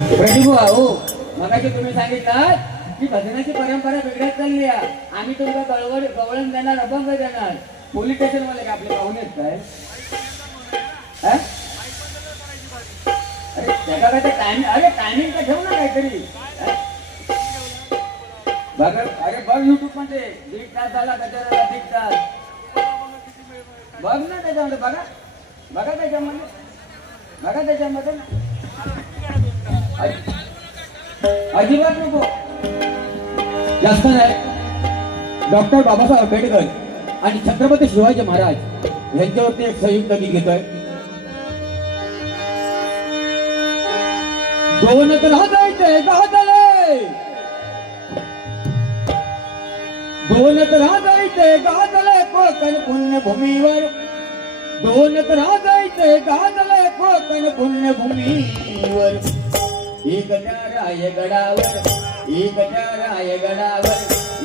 प्रतिभा हो, मगाशी तुम्ही सांगितलं की भजनाची परंपरा बिघडत चालली आहे. आम्ही तुमचा गवळण देणार, अभंग देणार. पोलीस स्टेशन मध्ये का आपले पाहुणे आहेत काय? अरे त्याचा काय टायमिंग, अरे टायमिंग तर ठेव ना काहीतरी. बघ अरे बघ युट्यूब मध्ये 1.5 तास झाला, गजराला 1.5 तास बघ ना त्याच्यामध्ये. बघा बघा त्याच्यामध्ये, बघा त्याच्यामध्ये अजिबात नको. जास्त नाही. डॉक्टर बाबासाहेब आंबेडकर आणि छत्रपती शिवाजी महाराज यांच्यावरती एक संयुक्त मी घेतोय. दोन तर राजायचे गाजले, दोन तर राजायचे गाजले कोकण पुण्यभूमीवर. दोन तर राजायचे गाजले कोकण पुण्यभूमीवर. एक त्या रायगडावर, एक त्या रायगडावर,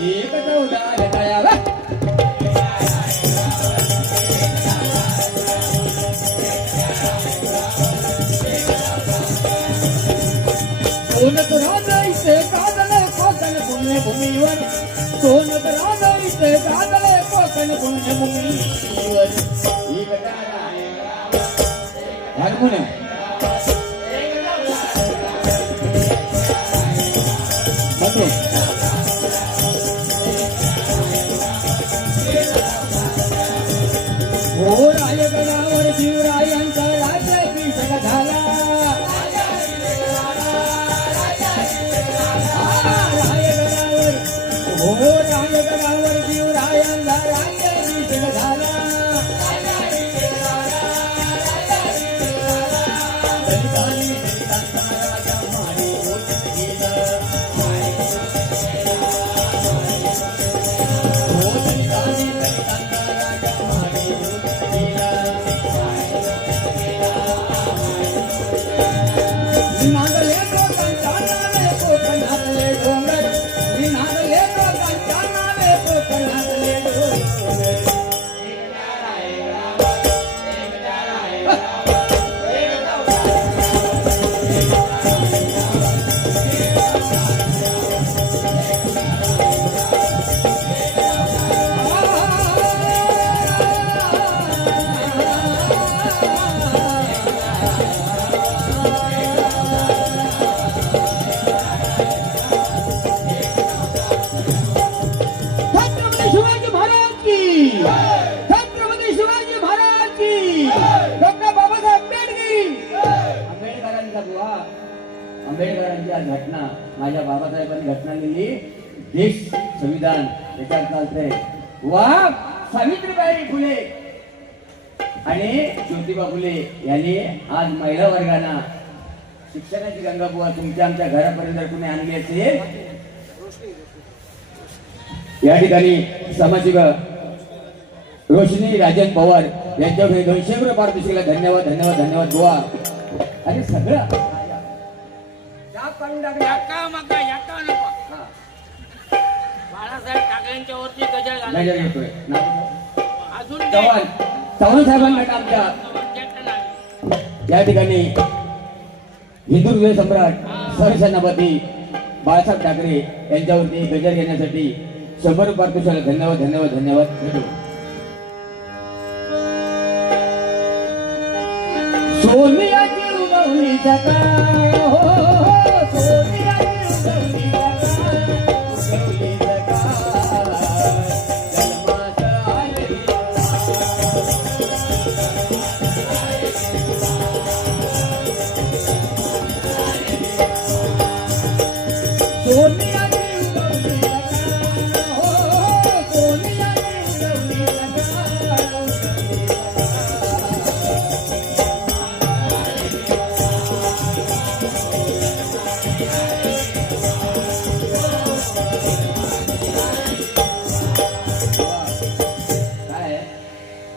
एक चौदार तळ्यावर. दोन तर राजायचे गाजले कोकण पुण्यभूमीवर. दोन तर राजायचे गाजले कोकण पुण्यभूमीवर. एक त्या रायगडावर हार्मोनियम हो. रायगडावर शिवरायांचा राज्याभिषेक झाला. रायगडावर हो, रायगडावर शिवरायांचा राज्याभिषेक झाला. आंबेडकरांची आज घटना, माझ्या बाबासाहेबांनी घटना लिहिली. देश संविधान त्याच्यात चालतंय. वा सावित्रीबाई फुले आणि ज्योतिबा फुले यांनी आज महिला वर्गांना शिक्षणाची गंगा बुवा तुमच्या आमच्या घरापर्यंत कुणी आणली असेल. या ठिकाणी समाजसेवा रोशनी राजन पवार यांच्याकडे 200 रुपये पारितोषिकला धन्यवाद धन्यवाद धन्यवाद बुवा. आणि सगळं बाळासाहेब ठाकरेंच्या वरती गजर चव्हाण साहेबांना आमच्या या ठिकाणी हिंदू हृदय सम्राट सरसेनापती बाळासाहेब ठाकरे यांच्यावरती गजर घेण्यासाठी 100 रुपये पारितोषिकला धन्यवाद धन्यवाद धन्यवाद. सोनियाची उगवली सकाळ हो, सोनियाची उगवली सकाळ, उगवली सकाळ, जन्मात आली. सोनियाची उगवली सकाळ हो, सोनियाची उगवली सकाळ, उगवली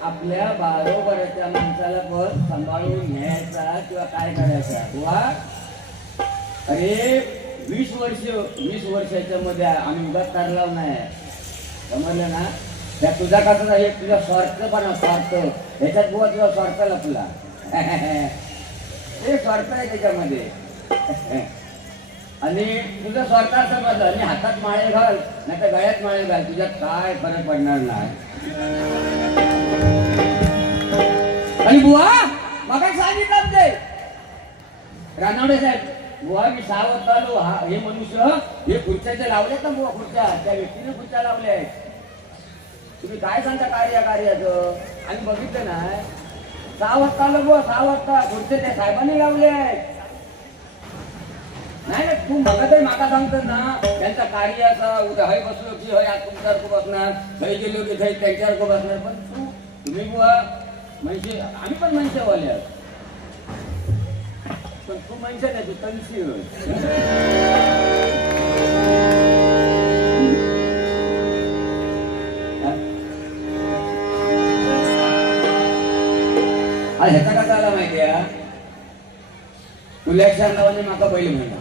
आपल्या बरोबरच्या माणसाला पण सांभाळून घ्यायचा किंवा काय करायचा. वा अरे 20 वर्षाच्या मध्ये आम्ही उगाच काढला नाही, समजलं ना. त्या तुझा कसा हे तुझा स्वार्थपणा, स्वार्थ ह्याच्यात बुवा तुझा स्वार्थ लपला. ते स्वार्थ आहे त्याच्यामध्ये. आणि तुझं स्वतः समजलं आणि हातात माळे घाल नाही तर गळ्यात माळे घाल, तुझ्यात काय फरक पडणार नाही. आणि बुवा मग काय सांगितलं ते रानवडे साहेब, बुवा मी 6 वाजता आलो. हा हे मनुष्य हे खुर्च्याच्या लावल्यात ना बुवा, खुर्च्या त्या व्यक्तीने खुर्च्या लावल्या आहेत. तुम्ही काय सांगता कार्याचं? आणि बघितलं ना 6 वाजता आलो बुवा, 6 वाजता खुर्च्या त्या साहेबांनी लावले आहेत. नाही नाही तू माका सांगतो ना त्यांचा कार्याचा उद्या हय बसलो की हय आज तुमच्यासारखं बसणार, हय गेलो की हय त्यांच्यासारखं बसणार. पण तुम्ही बुवा म्हणजे आम्ही पण मनुष्यवाले आहोत, पण तू मनुष्य नाही, तू तंशी ह्याचा कसा आला माहिती आहे? तुला नावाने माका बैल म्हणा.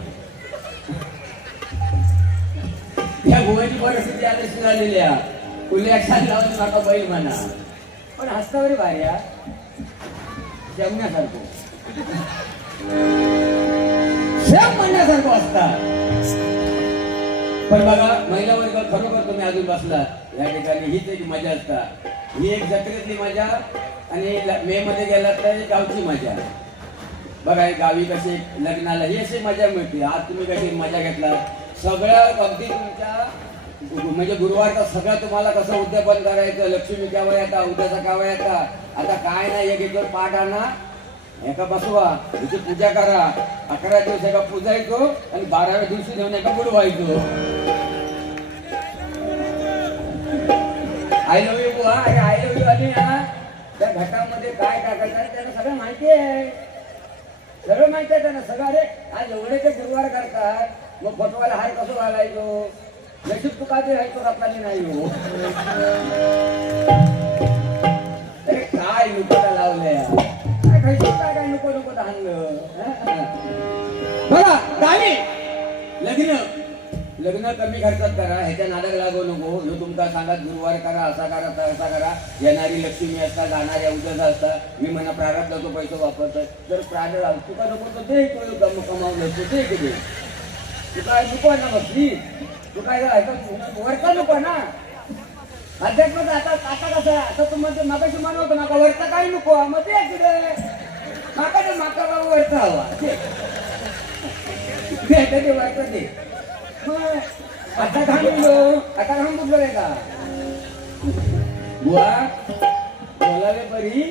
त्या गोव्याची परिस्थिती आलेशी झालेली आहे. तुला नावाने माका बैल म्हणा. पण हसतावरी भार्या जमण्यासारखं शेम म्हणण्यासारखं असतात. पण बघा महिला वर्ग खरोखर तुम्ही अजून बसलात या ठिकाणी, हीच एक मजा असतात. ही एक जत्रेतली मजा आणि मे मध्ये गेला तर गावची मजा. बघा गावी कशी लग्नाला ही अशी मजा मिळते. आज तुम्ही कशी मजा घेतला सगळ्या अगदी तुमच्या म्हणजे गुरुवारचा सगळं तुम्हाला कसं उद्यापन करायचं, लक्ष्मी केव्हा येता, उद्याचा केव्हा येता. आता काय नाही एक एक पाठ आणा, एका बसवा, त्याची पूजा करा. 11 दिवस एका पूजायचो आणि 12व्या दिवशी नेऊन एका बुडवायचो. आय लव्ह यू बुवा, अरे आय लव्ह यू आली ना त्या घटामध्ये काय टाकायचं त्यांना सगळं माहिती आहे, सगळं माहिती आहे त्यांना सगळं. अरे आज एवढे ते गुरुवार करतात, मग फटवायला हार कसं घालायचो, नशीब तू का ते राहायचो आपल्याला नाही हो. अरे काय नुकोला लावलंय, काय खायचं काय नको नको धानलं. बघा गावी लग्न कमी खर्चात करा, ह्याच्या नादाला लागू नको. ह्यो तुमचा सांगा गुरुवार करा, असा करा तसा करा. येणारी लक्ष्मी असता, जाणाऱ्या उद्याचा असता. मी म्हणा प्रारब्धाचा पैसा वापरतो, जर प्रारब्ध तुका नको तर ते कमावलं ते किती तू काय नको ना बसली, तू काय वरचा नको ना अध्यात्माचा. आता कसं आता तुम्हाला मागाशी म्हणत होतं माका वरचा काही नको, मग ते माका ते माका बाबा वरचा हवा ते वरचा ते. आता घाम बुडलो आहे का बुवा, बोलावे बरी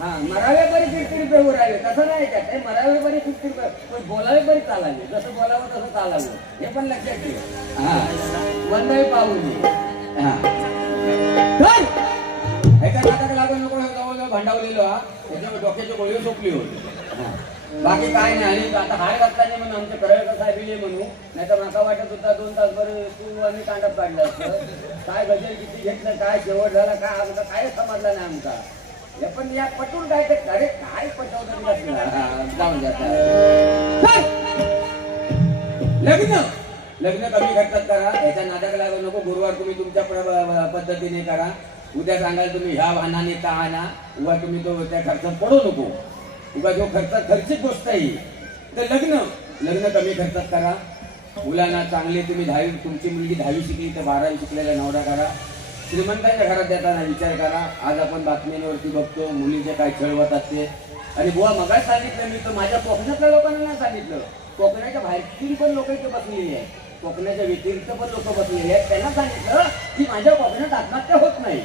हा मरावे बरी 50 रुपये उरावे तसं नाही त्यात. मरावे बरी 50 रुपये, पण बोलावे बरी चालावे, जसं बोलावं तसं चालावं हे पण लक्षात ठेव. हा वंदय पाहून हा एका नाटक लागून नको जवळ भांडावलेलो हा त्याच्या डोक्याची गोळी झोपली होती. बाकी काय नाही. आणि आता हार घातला म्हणून आमच्या कळवकर साहेब म्हणू, नाही तर माका वाटत होता 2 तास बरं तू आणि कांडप काढलं असतं. काय गजल किती घेतलं, काय शेवट झाला, काय आमचा काय समजला नाही आमचा. हे पण या पटून काय ते अरे काय पटवतं जाऊन जात. लग्न कमी खर्चात करा, याच्या नाटक लागू नको. गुरुवार तुम्ही तुमच्या पद्धतीने करा. उद्या सांगाल तुम्ही ह्या वाहनाने का आणा, उद्या तुम्ही तो त्या खर्चात पडू नको. उगा जो खर्चिक गोष्ट आहे तर लग्न कमी खर्चात करा. मुलांना चांगले तुम्ही 10वी तुमची मुलगी 10वी शिकली तर 12वी शिकलेला नवरा करा. श्रीमंतांच्या घरात देताना विचार करा. आज आपण बातम्यांवरती बघतो मुलीचे काय छळ होतात ते. आणि बुवा मगाच सांगितलं मी तर माझ्या कोकणातल्या लोकांना नाही सांगितलं, कोकणाच्या बाहेरची पण लोक इथे बसलेली आहेत, कोकणाच्या व्यतिरिक्त पण लोक बसलेली आहेत. त्यांना सांगितलं की माझ्या कोकणात आत्महत्या होत नाही,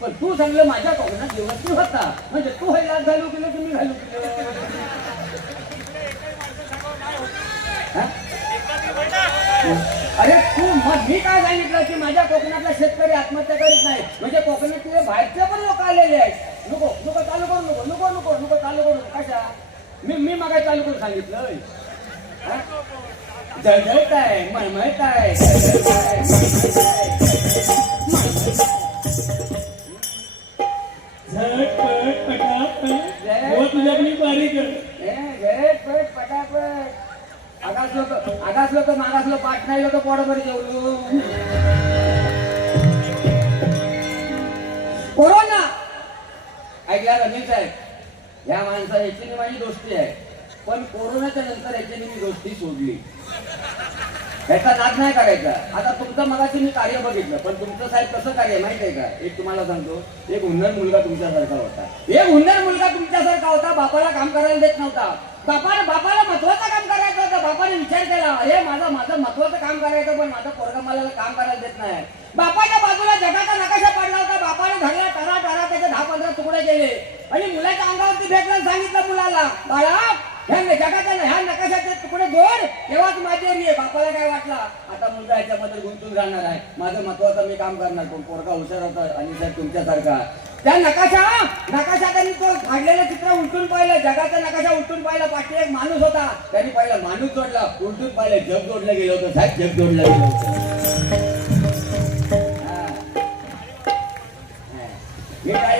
पण तू सांगलं माझ्या कोकणात व्यवस्थित होता, म्हणजे तू हे लाच घालू केलं तुम्ही घालू केलं. अरे तू मग मी काय सांगितलं की माझ्या कोकणातला शेतकरी आत्महत्या करीत नाही, म्हणजे कोकणातले बाहेरचे पण लोक आलेले आहेत. नको नको चालू करू नको नको नको नको चालू करू नको. कशा मी मग चालू करून सांगितलं जळजळत आहे मळमळत आहे झटपट पटापट तुझ्याकडे बारीक झटपट पटापट. आगासलो तर मागासलो पाठ नाही होतं पोटभर जेवलो. कोरोना ऐकला रमेश साहेब, या माणसाची माझी दोस्ती आहे. पण कोरोनाच्या नंतर याच्याने मी गोष्टी सोडली. याचा नाद नाही करायचा. आता तुमचं मगाशी मी कार्य बघितलं, पण तुमचं साहेब कसं कार्य माहित आहे का? एक तुम्हाला सांगतो, एक हुन्नर मुलगा तुमच्यासारखा होता. एक हुन्नर मुलगा तुमच्यासारखा होता. बापाला काम करायला देत नव्हता. बापाला महत्वाचं काम करायचं होतं. बापाने विचार केला, अरे माझं महत्वाचं काम करायचं, पण माझा पोरगा मला काम करायला देत नाही. बापाच्या बाजूला जगाचा नकाशा पडला होता. बापाने धरला टरा त्याचे 10-15 तुकडे केले आणि मुलाच्या अंगावरती फेकलं. सांगितलं मुलाला, बाळा ह्या नकाशाचे तुकडे जोड, तेव्हाच माझ्यावर ये. बापाला काय वाटलं, आता मुलगा ह्याच्यामध्ये गुंतून राहणार आहे, माझं महत्वाचं मी काम करणार. पण पोरगा हुशार होता आणि जर तुमच्यासारखा त्या नकाशा त्यांनी तो काढलेलं चित्र उलटून पाहिलं. जगाचा नकाशा उलटून पाहिला. पाठी एक माणूस होता, त्यांनी पाहिलं माणूस जोडला. उलटून पाहिलं जग जोडलं गेलं होतं. साहेब जग जोडलं गेलं होतं. हे काय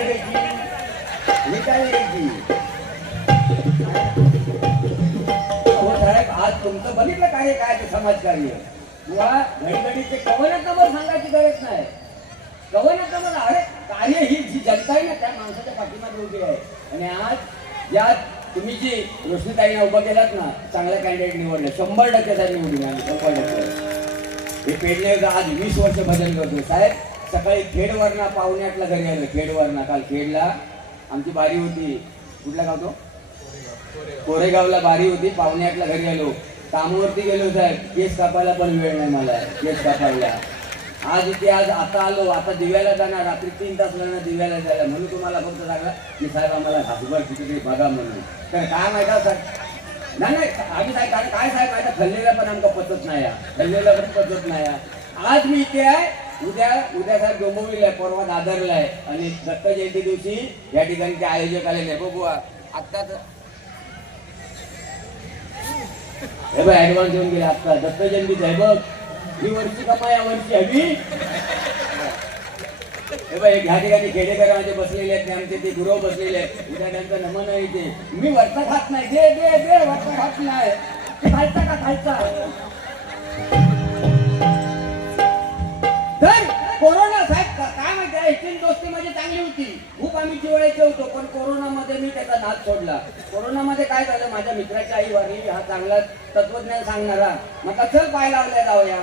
साहेब, आज तुमचं बघितलं कार्य काय ते समाजकार्य. किंवा घडीघडीचे कवनात नंबर सांगायची गरज नाही. कवनात नंबर, अरे कार्य ही जी जनता आहे ना, त्या माणसाच्या पाठीमागे उभी आहे. आणि आज या तुम्ही जी रोशनीताईंना उभं केलात ना, चांगल्या कॅन्डिडेट निवडले. 100% त्या निवडून आम्ही 100%. हे पेडणे आज 20 वर्ष बदल करतो साहेब. सकाळी खेडवरना पावणे 8ला घरी आलो. खेडवरना काल खेडला आमची बारी होती. कुठला गाव तो? कोरेगावला बारी होती. पावणे 8ला घरी आलो. कामावरती गेलो साहेब. केस कापायला पण वेळ नाही मला, केस कापायला. आज आता आलो. आता दिव्याला जाणार. रात्री 3 तास लागणार दिव्याला जायला. म्हणून तुम्हाला फक्त सांगला की साहेब आम्हाला घासभर किती बघा म्हणून. तर काय माहिती साहेब, नाही आम्ही साहेब काय साहेब माहिती, खल्लेला पण आमका पचत नाही. खल्लेला पण पचत नाही. आज मी इथे आहे. उद्या साहेब डोंबिवलीला आहे, परवा दादरला आहे. आणि दत्त जयंती दिवशी या ठिकाणी ते आयोजक आलेले आहे. बघू आत्ताच हे बघ ऍडव्हान्स येऊन गेले. आत्ता दत्त जयंतीच आहे बघ. ही वर्षी कमाई या वर्षी हवी. हे बघ ह्या ठिकाणी खेडेकर माझे बसलेले आहेत. आमचे ते गुरव बसलेले आहेत. उद्या त्यांचं नमन आहे. ते मी वरचा खात नाही. दे वरचा खात नाही. खायचा का खायचा. तर कोरोना साहेब काय माहिती आहे, एकूण दोस्ती माझी चांगली होती. खूप आम्ही जिव्हाळ्याचे होतो. पण कोरोनामध्ये मी त्याचा नाद सोडला. कोरोनामध्ये काय झालं, माझ्या मित्राची आई वारली. हा चांगला तत्वज्ञान सांगणारा. मग चल पाय लावल्या जाऊया.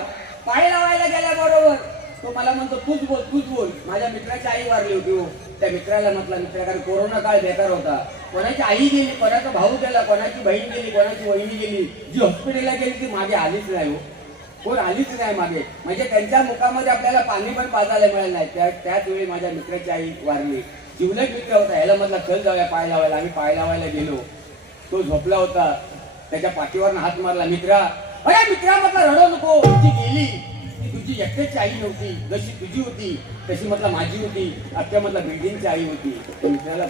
पाय लावायला गेल्याबरोबर तो मला म्हणतो तूच बोल. माझ्या मित्राची आई वारली होती. त्या मित्राला म्हटलं, मित्रा कारण कोरोना काळ बेकार होता. कोणाची आई गेली, कोणाचा भाऊ गेला, कोणाची बहीण गेली, कोणाची वहिनी गेली. जी हॉस्पिटलला गेली ती मागे आलीच नाही हो. कोण आलीच नाही मागे. म्हणजे त्यांच्या मुखामध्ये आपल्याला पाणी पण पाजायला मिळालं नाही. त्याच वेळी माझ्या मित्राची आई वारली. जिवलग मित्र होता. याला म्हटलं चल जाऊया पाय लावायला. आम्ही पाय लावायला गेलो. तो झोपला होता. त्याच्या पाठीवरनं हात मारला. मित्रा म्हटलं रडू नको. ती गेली. ती तुझी एकट्याची आई नव्हती. जशी तुझी होती तशी म्हटलं माझी होती. आत्या म्हटलं बिल्डिंगची आई होती. मित्राला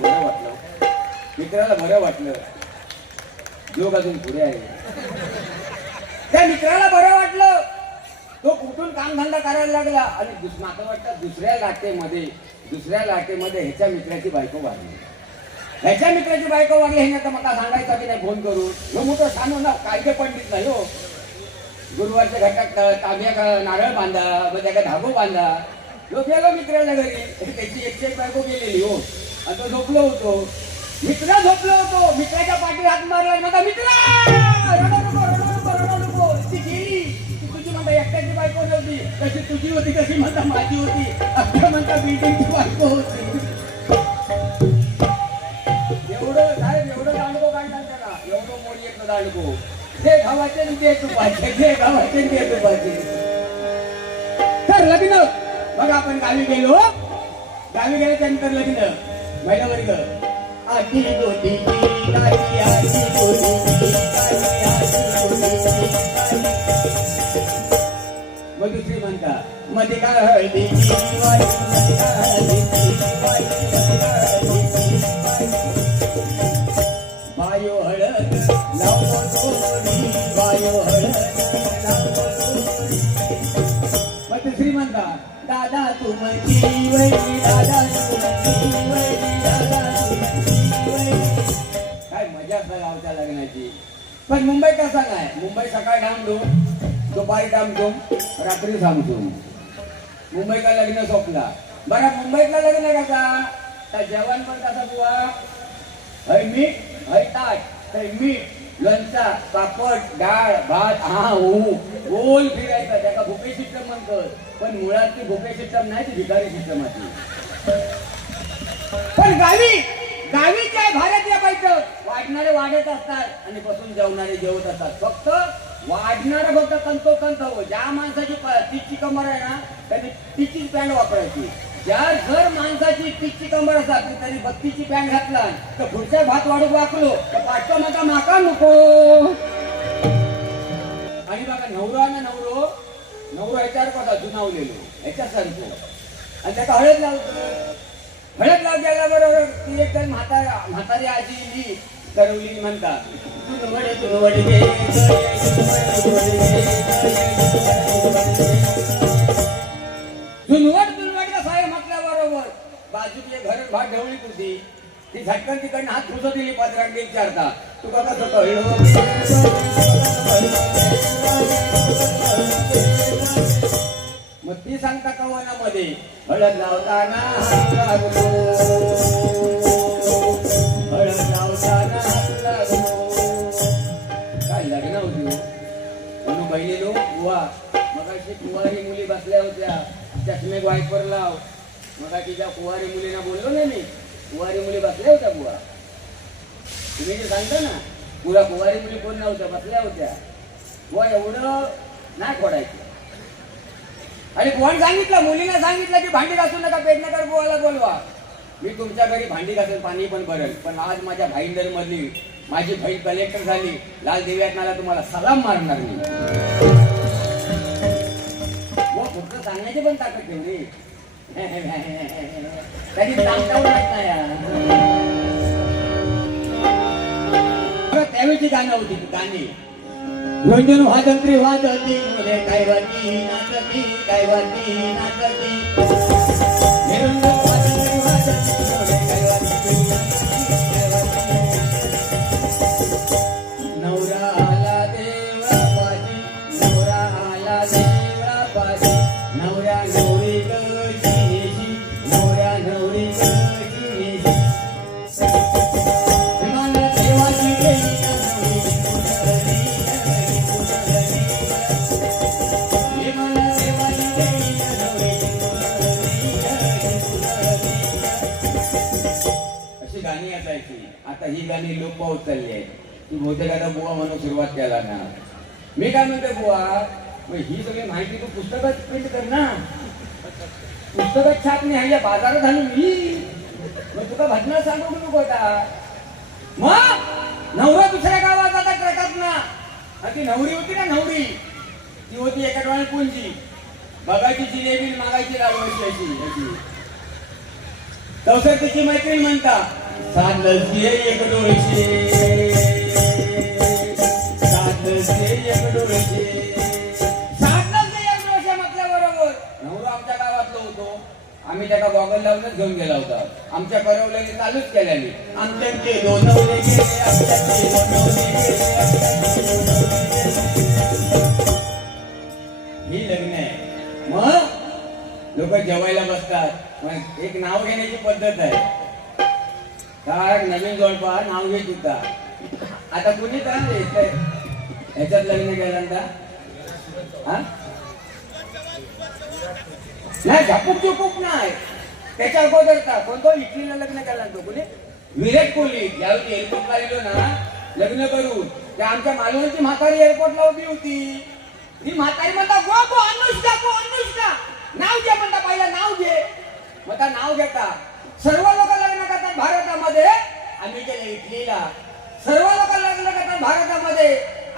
बरं वाटलं. योग अजून पुढे आहे. त्या मित्राला बरं वाटलं. तो कुठून कामधंदा करायला लागला. आणि मला वाटतं दुसऱ्या लाटेमध्ये ह्याच्या मित्राची बायको वाढली. हे ना मला सांगायचं की नाही फोन करून. हो मोठं सांगू ना कायदे पंडित नाही हो. गुरुवारच्या घटात तांब्या नारळ बांधा, मग त्याला धागो बांधा. जो गेलो मित्राला घरी. त्याची एक बायको गेलेली हो. आणि तो झोपलो होतो. मित्राच्या पाठी हात मारला. माझा मित्रा रडू नको. ती गेली. ती तुझी म्हणता एकट्याची बायको नव्हती. कशी तुझी होती, कशी म्हणता माझी होती. आता म्हणता बिल्डिंगची बायको होती. एवढं दांडगो काढला त्याला. एवढं मोडी येतं दांडगो. जे गावाचे ते तुपाचे. तर लग्न बघा आपण गावी गेल्यानंतर लग्न महिला वर्ग. आधी गोदी मग दुसरी म्हणता मध्ये काय हळदी बायो हळद मग दुसरी म्हणता दादा तुमची वैरी दादा काय मजा गावच्या लग्नाची. पण मुंबई कसा नाही. मुंबई सकाळी डामडूम, दुपारी डामडूम, रात्री थांबून. मुंबईचा लग्न सोपला. बरं मुंबईतला लग्न कसा, तर जेवण पण कसं बुवा, हय मीठ हय ताट, तर मीठ लोणचा पापड डाळ भात हा हो गोल फिरायचा त्याला भुके सिस्टम म्हणतात पण मुळात ती भुके सिस्टम नाही ती भिकारी सिस्टम आहे. पण गावी काय भारत या पाहिजे वाढणारे वाढत असतात आणि बसून जेवणारे जेवत असतात. फक्त वाढणारं फक्त तंतोतंत हवं. ज्या माणसाची तीसची कंबर आहे ना त्यांनी तीसचीच पॅन्ट वापरायची. जर माणसाची तीसची कंबर असतात त्यांनी 32ची पॅन्ट घातला तर पुढच्या भात वाढू वाकलो तर पाठचा माका माका नको. आणि बघा नवरा ना नवरो ह्याच्यावर कसा जुनावलेलो ह्याच्यात सांगतो आणि त्याचा हळद लावल्याला बरोबर ती एक जण म्हातारी आजी करवली म्हणतात जुनवट का साहेब म्हटल्याबरोबर बाजूची घर भात ढवळी होती ती झटकन तिकडनं हात फुसत दिली पत्रात विचारता तुका कसं कळलं. मग ती सांगता कवनामध्ये हळद लावताना हात लागलो हळद लावताना हात लागलो. काय लग्न होती म्हणून बहिणीनो बुवा मग अशी कुवारी मुली बसल्या होत्या चष्मे वाईपर लाव मग तिच्या कुवारी मुलींना बोललो ना मी कुवारी मुली बसल्या होत्या बुवा तुम्ही जे सांगता ना पुरा कुवारी मुली कोण नव्हत्या बसल्या होत्या बुवा एवढं नाही फोडायचं. आणि कोण सांगितलं मुलीने सांगितलं की भांडी घासू नका पेटनगर बुवाला बोलवा. मी तुमच्या घरी भांडी घासेल पाणी पण भरेल पण आज माझ्या भाईंदर मधली माझी बहीण कलेक्टर झाली लाल देव्यातनाला तुम्हाला सलाम मारणार मी. फक्त सांगण्याची पण ताकद ठेवली कधी त्यावेळची गाणं होती गाणी रंजन वाजंत्री वाजती मुले कैवाती नाचती कैवाती नाचती निरंजन वाजंत्री वाजती मुले कैवाती नवरा आला देवळा पाशी नवरा आला देवळा पाशी नवऱ्या नवरी गशी नवऱ्या नवरी गशी विमाना देवाची गेली गाणी असायची. आता ही गाणी लोक पाहत चालली आहे. तू बहुतेक आता बुवा म्हणून सुरुवात केला ना. मी काय म्हणते बुवा मग ही सगळी माहिती तू पुस्तकात प्रिंट कर ना पुस्तकात छाप नाही ह्या बाजारात आणून मी मग तुका भजना सांगू नको आता. मग नवरा दुसऱ्या गावात आता ट्रकात ना ती नवरी होती ना नवरी ती होती एका डोळ्यात पुंजी बघायची जिलेबी मागायची लाडवायची अशी तवसर तिची मैत्रीण म्हणता साधलंचे एक डोळशे साधलंचे एक डोळशे साधलंचे एक डोळशे म्हटल्याबरोबर नवरा आमच्या गावातलो होतो आम्ही त्याला गॉगल लावूनच घेऊन गेला होता. आमच्या करवल्याने चालूच केल्याने आमच्याचे दोनवले गेले आमच्याचे दोनवले ही लग्न आहे. मग लोक जेवायला बसतात मग एक नाव घेण्याची पद्धत आहे. काय नवीन जोडपा नाव घेत होता आता कुणी काय ह्याच्यात लग्न केल्यानंतर नाही झपूक चुपूक नाही त्याच्या अगोदरचा कोणतो इटलीला लग्न केला तो कुणी विराट कोहली ज्यावेळी एअरपोर्टला गेलो ना लग्न करून त्या आमच्या मालवणची म्हातारी एअरपोर्टला उभी होती. ती म्हातारी म्हणता गो गो अनुष्का गो अनुष्का नाव घे म्हणता पहिला नाव घे मग नाव घेता. सर्व लोक लग्न करतात भारतामध्ये आम्ही केलं इटलीला. सर्व लोक लग्न करतात भारतामध्ये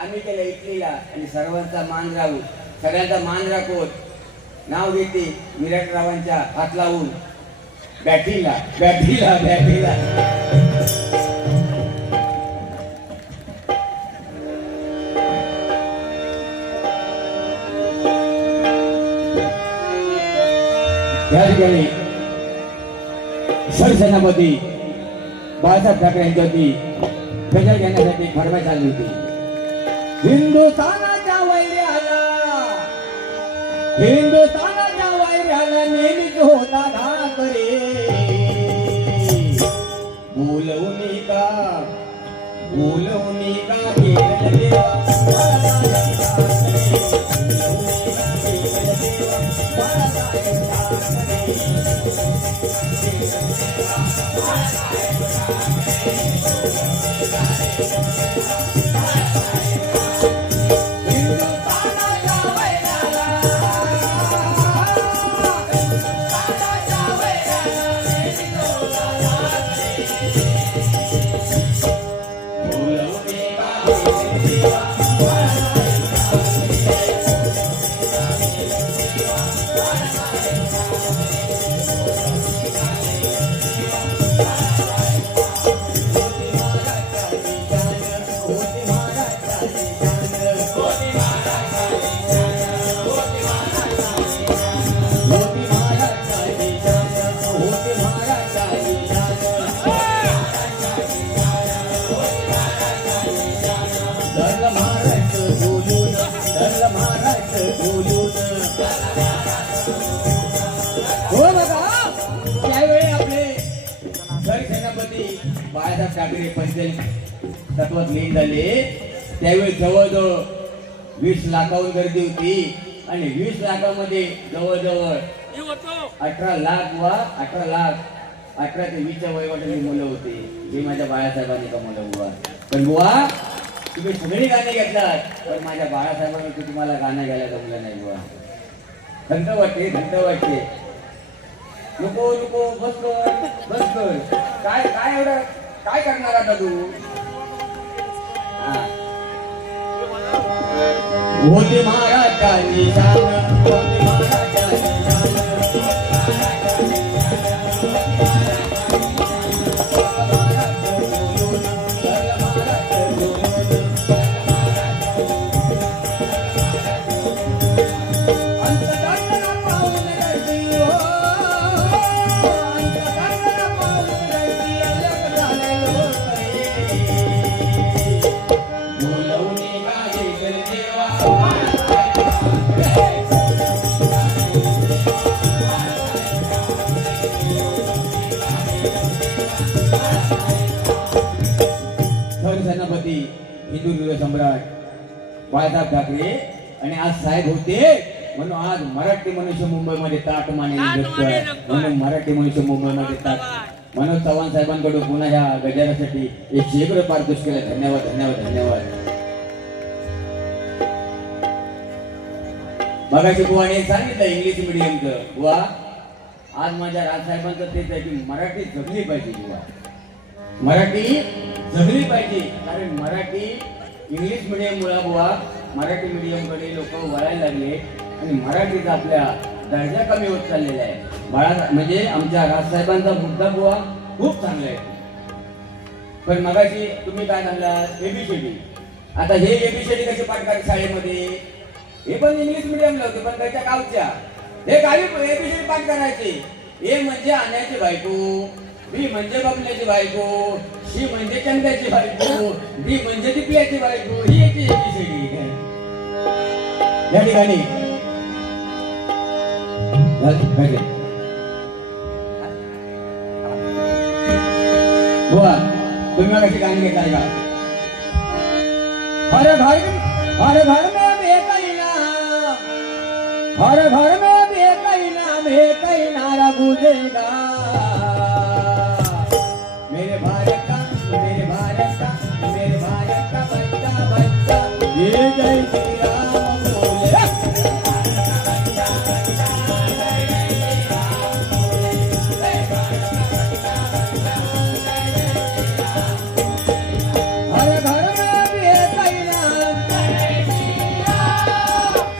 आम्ही केलं इटलीला. आणि सर्वांचा मान राहू सगळ्यांचा मान राखोत नाव घेते विराटरावांच्या हात लावून बॅटरीला बॅटरीला बॅटरीला या ठिकाणी सरसेनापती बाळासाहेब ठाकरे यांच्यावरती गजल घेण्यासाठी फरमाईश आली होती. हिंदुस्थानाच्या वैऱ्याला नेहमीच होता धाकरे बोलवणी का हो बघा, त्यावेळी आपले सरसेनापती बाळासाहेब ठाकरे पंचायत तत्वात लीन झाले. त्यावेळी जवळजवळ 20 लाखाहून गर्दी होती आणि 20 लाखामध्ये जवळजवळ 18 लाख वा 18 लाख 18 ते 20च्या वयोगटातली मुलं होती, जी माझ्या बाळासाहेबांनी कमवलं बुवा. पण बुवा तुम्ही सगळी गाणी घेतलात, पण माझ्या बाळासाहेबांनी तुम्हाला गाणं घ्यायला जमलं नाही बुवा. थंड वाटते, थंड वाटते. नको नको, बस कर बस कर. काय काय एवढं काय करणार आता तू? होते महाराजांनी शान, होते महाराजांनी शान. सेनापती हिंदू सम्राट बाळासाहेब ठाकरे आणि आज साहेब होते म्हणून आज मराठी मनुष्य मुंबईमध्ये ताटमाने जगतोय. म्हणून मराठी मनुष्य मुंबईमध्ये ताट. मनोज चव्हाण साहेबांकडून पुन्हा ह्या गजारासाठी 101 रुपये पारितोषिक केलं. धन्यवाद धन्यवाद धन्यवाद. मगाशी बुवाने सांगितलं इंग्लिश मिडियमचं. बुवा आज माझ्या राजसाहेबांचं तेच आहे की मराठी जगली पाहिजे. बुवा मराठी जगली पाहिजे, कारण मराठी इंग्लिश मिडियम मुळे बुवा मराठी मिडियमकडे लोक वळायला लागले आणि मराठीचा आपल्या दर्जा कमी होत चाललेला आहे. म्हणजे आमच्या राजसाहेबांचा मुद्दा बुवा खूप चांगला आहे. पण मगाशी तुम्ही काय सांगला एबीसीडी. आता हे एबीसीडी कसे पाठ करायचे शाळेमध्ये? हे पण इंग्लिश मिडियमला होते, पण त्याच्या गावच्या हे गावी एबीसीडी पाठ करायचे. ए म्हणजे आण्याची बायको, बी म्हणजे बबल्याची बायको, सी म्हणजे चंद्याची बायको, डी म्हणजे दिपल्याची बायको. ही याची एबीसीडी. या ठिकाणी बुवा तुम्ही मला कशी गाणी घेताय का? हर घर में बेकैना, हर घर में बेकैना बेकैना बुझेगा मेरे भारत का, मेरे भारत का, मेरे भारत का बच्चा बच्चा ये जय श्री राम बोले. हर घर में बेकैना,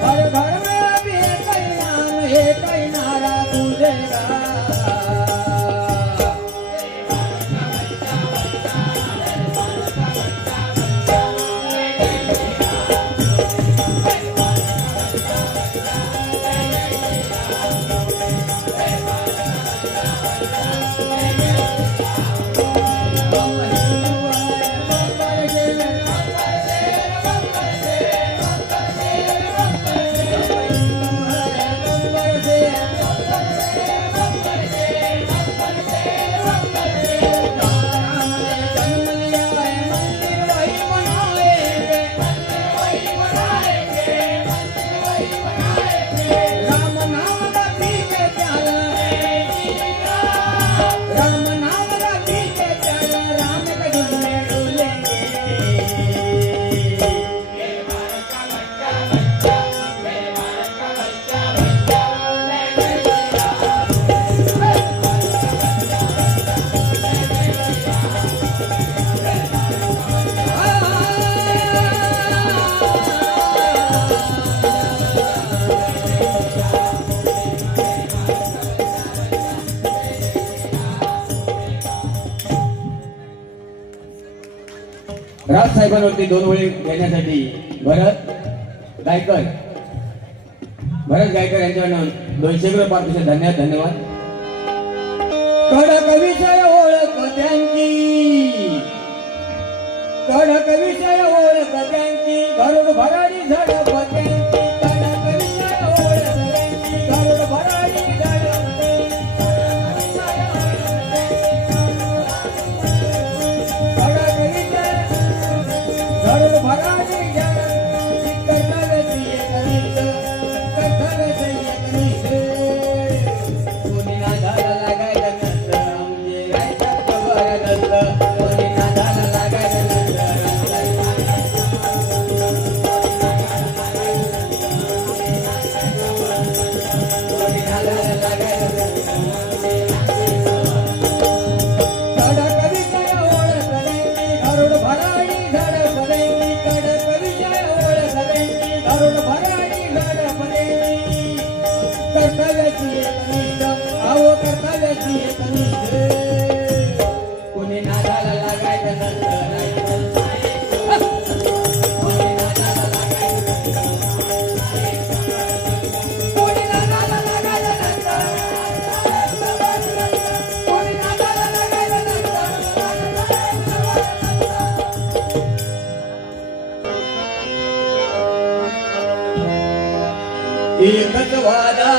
हर घर में बेकैना बेकैना बुझेगा. साहेबांवरती 2 ओळी घेण्यासाठी भरत गायकर यांच्याकडून 200 रुपये पारितोषिक. धन्यवाद. कडक विषय ओळख त्यांची, कडक विषय ओळख त्यांची, गरुड भराडी झडप त्यांची, कडक विषय ओळख त्यांची, गरुड भराडी झडप कडक विषय गरुड भराडी झडप कर्तव्याची एकनिष्ठ, कर्तव्याची एकनिष्ठ. कोणी नादाला लागायचं नसतं, आमचे रायचं खबर नसतं. कोणी नादाला लागायचं नसतं, कोणी नादाला लागायचं नसतं. कडक विषय ओळख त्यांची, गरुड भराडी झडप त्यांची, कडक विषय ओळख त्यांची, गरुड भराडी झडप त्यांची. कर्तव्याची एकनिष्ठ, अहो कर्तव्याची एकनिष्ठ. कोणी नादाला लागायचं नसतं, कोणी नादाला लागायचं नसतं, कोणी नादाला लागायचं नसतं, कोणी नादाला लागायचं नसतं. एकच वादा,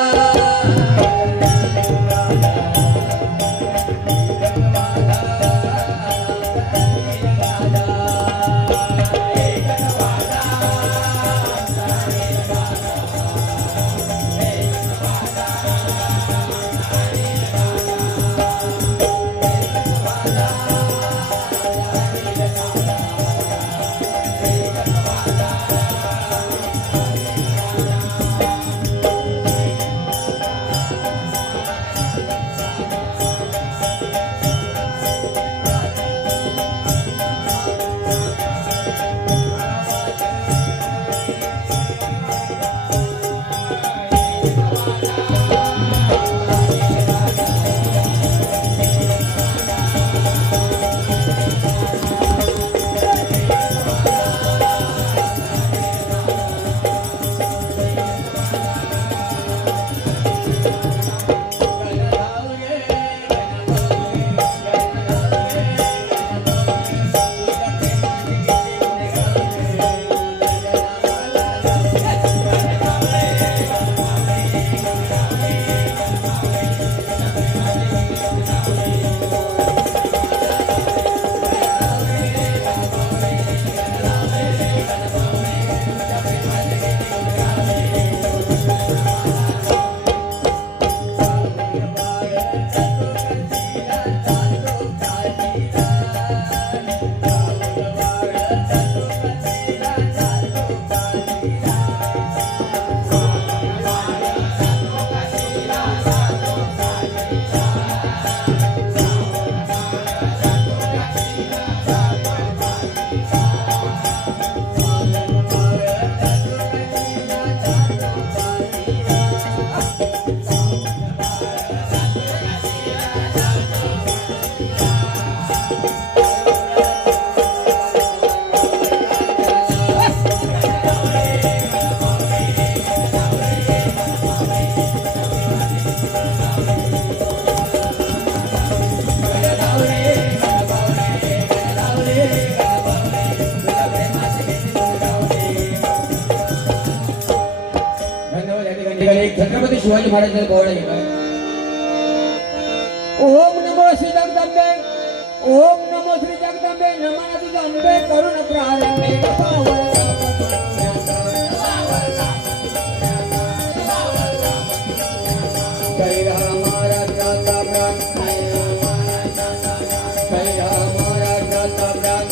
छत्रपती शिवाजी महाराजांचा बोर्ड आहे. ओम नमो श्री जगदंबे, ओम नमो श्री जगदंबे, नमानाची अंबे करुण प्रारंभे जय राम महाराजाचा प्राण, जय राम महाराजाचा प्राण,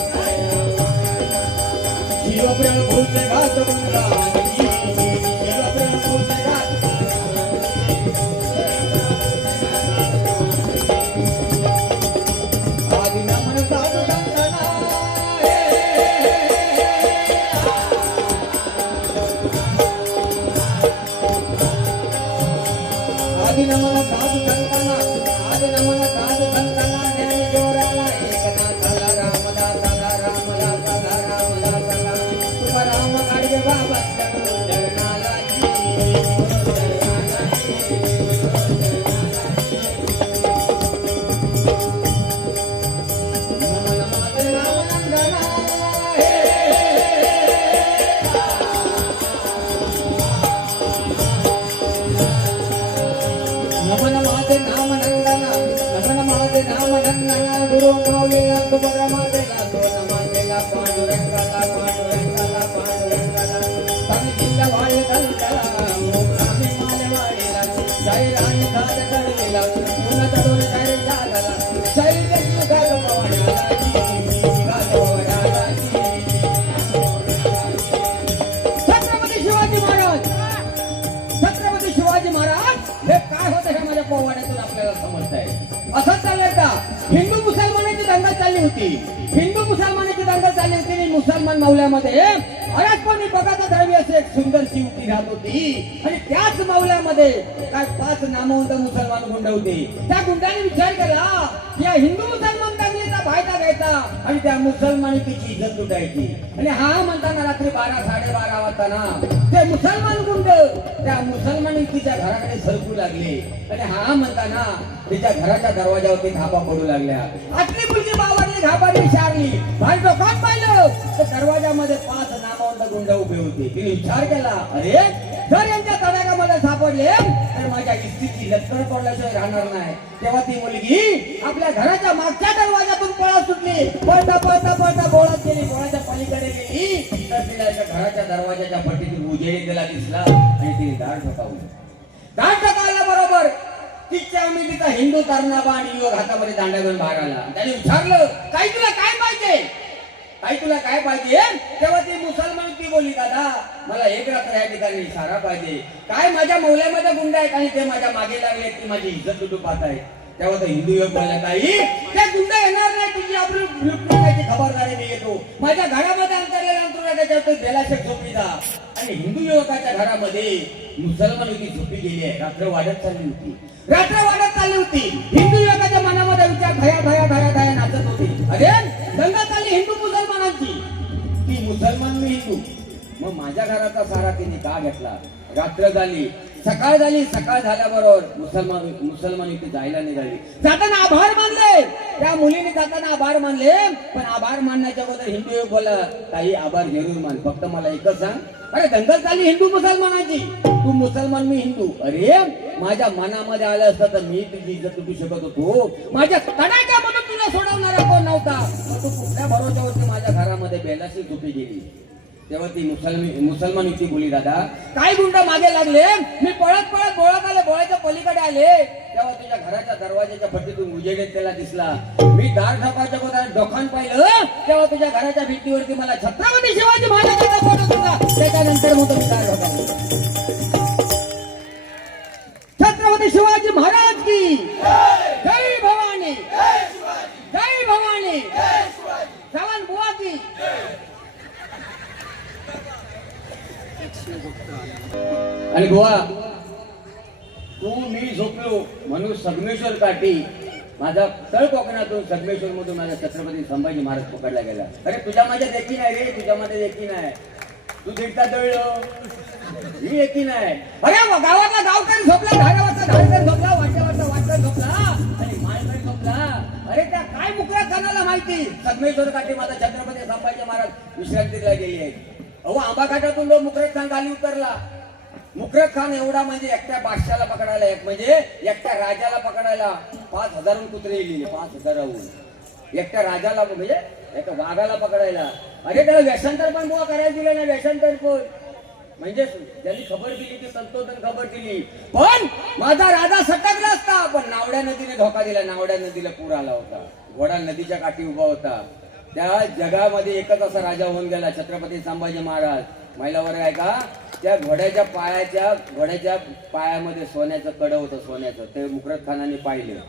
शिवप्रभूचे घात गुणगान, शिवप्रभूचे घात आदि नमन साधु संतना, आदि नमन साधु संतना, आदि नमन साधु संतना, ज्ञानी जोराला एकनाथाला रामदासाला रामदासाला माऊली तुकाराम मातेला सोन मातेला पांडुरंगाला पांडुरंगाला पांडुरंगाला सांगितलं वाळी दंडाला मोगराने मालेवाडीला जय राणी घाट कडलेला पुन्हा चढून जय झाला जय देशमुख छत्रपती शिवाजी महाराज छत्रपती शिवाजी महाराज हे काय होतं हे माझ्या पोवाड्यातून आपल्याला समजतंय. असं चाललंय का हिंदू मुसलमानाची दंगल चालली होती. हिंदू मुसलमानाची दंगल चालली होती आणि मुसलमान मौल्यामध्ये अराजपणी बघाचा द्रव्य अशी एक सुंदरशी युवती राहत होती आणि त्याच मौल्यामध्ये काय 5 नामवंत मुसलमान गुंड होते. त्या गुंडाने विचार केला की या हिंदू मुसलमान दंगलीचा फायदा घ्यायचा आणि त्या मुसलमानीची इज्जत लुटायची. आणि हा म्हणताना रात्री 12 साडेबारा वाजता ना ते मुसलमान गुंड त्या मुसलमानीच्या घराकडे सरकू लागले आणि हा म्हणताना तिच्या घराच्या दरवाजावरती धापा पडू लागल्या. आतली मुलगी बावरली घाबरली शारली बाहेर डोकात पाहिलं तर दरवाजामध्ये 5 नामवंत गुंड उभे होते. तिने विचार केला अरे जर यांच्या तडाख्यामध्ये सापडले तर माझ्या इस्त्रीची लक्कड तोडल्याशिवाय राहणार नाही. तेव्हा ती मुलगी आपल्या घराच्या मागच्या दरवाजातून पळत सुटली. पळता पळता पळता बोळात गेली. बोळाच्या पलीकडे गेली तर तिला एका घराच्या दरवाजाच्या पट्टीतून उजेडी तिला दिसला आणि तिने दार ठोकावलं. दार ठोकावल्याबरोबर तिच्या मुलीचा हिंदू तरुणाबा आणि युवक हातामध्ये दांडा घेऊन बाहेर आला. त्याने विचारलं काही तुला काय पाहिजे काही तुला काय पाहिजे. तेव्हा ती मुसलमान ती बोलली दादा मला एक रात्र या ठिकाणी इशारा पाहिजे. काय माझ्या मौल्यामध्ये गुंड आहेत आणि ते माझ्या मागे लागले ती माझी इज्जत लुटू पाहत आहे. तेव्हा तो हिंदू युवक बोलला काही त्या गुंड येणार नाही तुझी आपली लुटण्याची खबरदारी मी घेतो. माझ्या घरामध्ये अंतरलेला अंतरुण त्याच्यावर बेलाशेक झोपी जा. आणि हिंदू युवकाच्या घरामध्ये मुसलमान युवती झोपी गेली आहे. रात्र वाढत चालली होती. रात्र वाढत चालली होती. हिंदू युवकाच्या मनामध्ये विचार धया धया धया धया नाचत होती. अरे दंगा चालली हिंदू मुसलमानांची ती मुसलमान मी हिंदू. मग माझ्या घराचा सारा तिने का घेतला. रात्र झाली सकाळ झाली. सकाळ झाल्याबरोबर मुसलमान युवती जायला निघाली. जाताना आभार मानले त्या मुलीने जाताना आभार मानले. पण आभार मानण्याच्या अगोदर हिंदू युवक बोला काही आभार जरूर मान फक्त मला एकच सांग अरे दंगल चालली हिंदू मुसलमानाची तू मुसलमान मी हिंदू. अरे माझ्या मनामध्ये आलं असतं तर मी तुझी इज्जत लुटू शकत होतो. माझ्या तडाख्यामधून तुला सोडवणारा कोण नव्हता. तू कुठल्या भरोश्यावरती माझ्या घरामध्ये बेलाशी झोपी गेली. तेव्हा ती मुसलमान युवती बोली दादा काय गुंड मागे लागले. मी पळत पळत बोळात आले. बोळाच्या पलीकडे आले तेव्हा तुझ्या घराच्या दरवाजाच्या फटीतून उजेडीत त्याला दिसला. मी दार ठोकायच्या गोदान डोकान पाहिलं तेव्हा तुझ्या घराच्या भिंतीवरती मला छत्रपती शिवाजी महाराजांचा फोटो होता. त्याच्यानंतर मग तुम्ही दार ठोकावलं. छत्रपती शिवाजी महाराज की जय भवानी जय भवानी चव्हाण बुवा की. आणि बुवा तू मी झोपलो म्हणून संगमेश्वर काठी माझा तळ कोकणातून संगमेश्वर मधून माझा छत्रपती संभाजी महाराज पकडला गेला. अरे तुझ्या माझ्या देखी नाही रे तुझ्यामध्ये देखी नाही. तू देखता दळलो ही एकी नाही. अरे गावातला गावकरी झोपला धारावाचा धारकर झोपला वाट्यावरचा वाटकर झोपला आणि माळकरी झोपला. अरे त्या काय मुकऱ्या खानाला माहिती संगमेश्वर काठी माझा छत्रपती संभाजी महाराज विश्रांतीला गेली आहे. अहो आंबा घाटातून मुकरेत खान खाली उतरला. मुकरेत खान एवढा म्हणजे एकट्या बादशाला पकडायला म्हणजे एकट्या राजाला पकडायला 5000 कुत्रे लिहिले 5000 एकट्या राजाला म्हणजे एका वाघाला पकडायला. अरे त्याला व्यसंतर पण बुवा करायला दिलं ना. व्यसंतर पण म्हणजे ज्यांनी खबर दिली ती तंतोतंत खबर दिली. पण माझा राजा सटकला असता. पण नावड्या नदीने धोका दिला. नावड्या नदीला पूर आला होता. घोडा नदीच्या काठी उभा होता. त्या जगामध्ये एकच असा राजा होऊन गेला छत्रपती संभाजी महाराज. महिलावर आहे का त्या घोड्याच्या पायामध्ये सोन्याचं कड होतं. सोन्याचं ते मुकरत खानाने पाहिलं.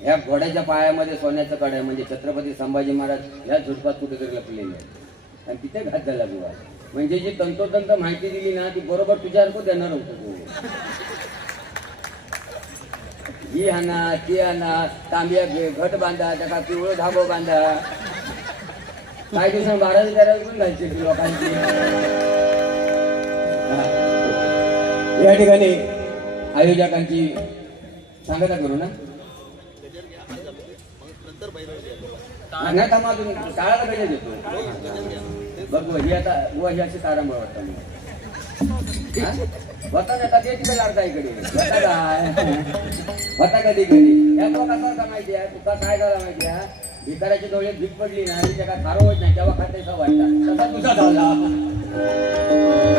ह्या घोड्याच्या पायामध्ये सोन्याचं कड आहे म्हणजे छत्रपती संभाजी महाराज या झुडपात कुठेतरी लपलेले आहे आणि तिथे घात झाला बुवा. म्हणजे जी तंतोतंत माहिती दिली ना ती बरोबर तुझ्यासारखं देणार होतं. ही आणा ती आणा तांब्या घट बांधा त्याला पिवळं धाबो बांधा. काही दिवसांनी 12,000 पण घालचे लोकांची. या ठिकाणी आयोजकांची सांगता करू ना थांबा तुम्ही टाळायला पाहिजे देतो बघ ही आता बुवा ही अशी तारांबळ वाटतं होता नेता ते तिकडे लागता इकडे होता कधी कधी या तो कसा माहिती आहे तुका काय झाला माहिती आहे भिकाराची डोळ्यात भीक पडली ना आणि त्याला खारो होत नाही तेव्हा खाते वाटतं तसा तुझा झाला